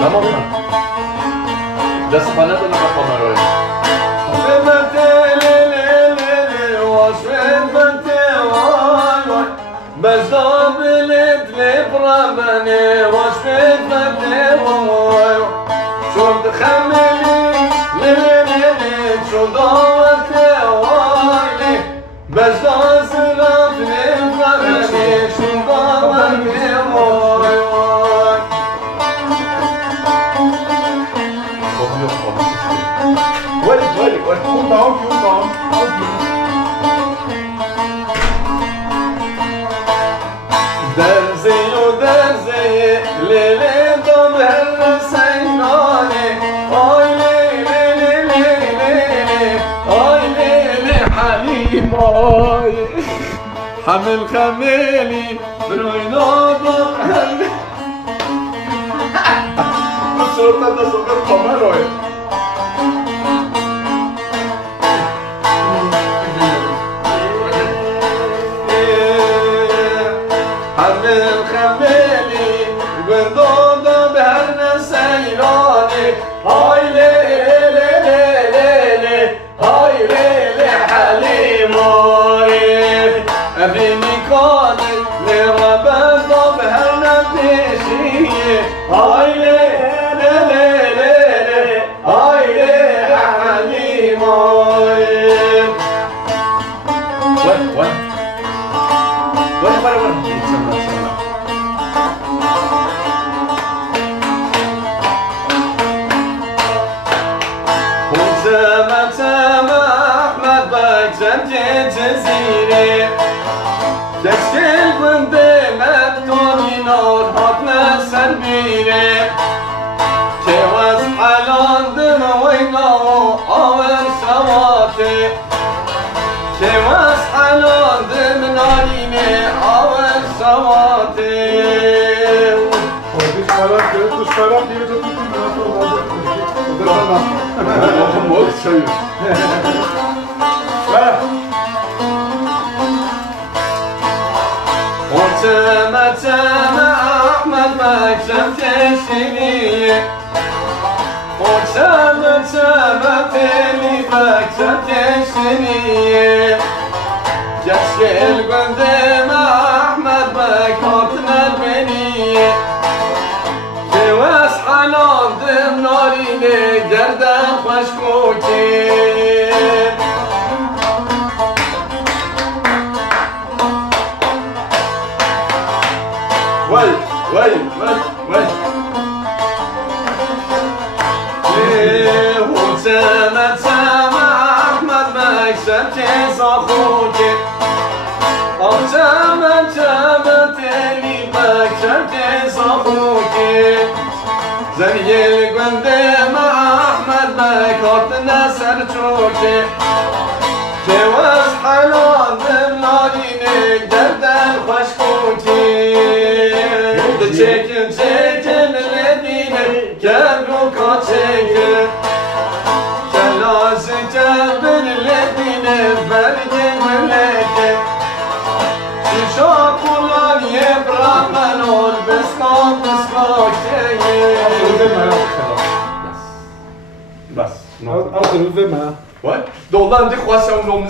Tamam mı? Nasıl bana da ne yapamar öyle? حمل خميلي بروينوضو Şurada da sokak kamera oyun. حمل خميلي بروينوضو بهرنا سيراني هاي ليلي ليلي هاي ليلي حليموي أبيني كانت لربنا بهرنا بيشي هاي ليلي ليلي هاي ليلي حليموي وين وسما أحمد بك زنجي جزيري تشكيل بندي مبتوني نور حطنا سربيري كواز حلال دروينا أول سواتي كواز حلال دمناريني أول سواتي Oldu çayır. وسما أحمد بك زنجي وسما تاني بك زنجي جسكيل قدام أحمد بك حطنا البنية جواز حلال دم ناريني جردن خشكوكي Vay. وسما أحمد بك زنجي صاخوكي سما تاني بك زنجي صاخوكي زني القدام أحمد بك حطنا سرجوكي جواز حلال بالناريني جردن خشكوكي دچكن الذين كانوا كاتشكن كلاس جبل الذين برج ملكه شاكولان يبرمن والبسكات بسكاكي Bas. Alter, vem är? What? Dollar inte croissant om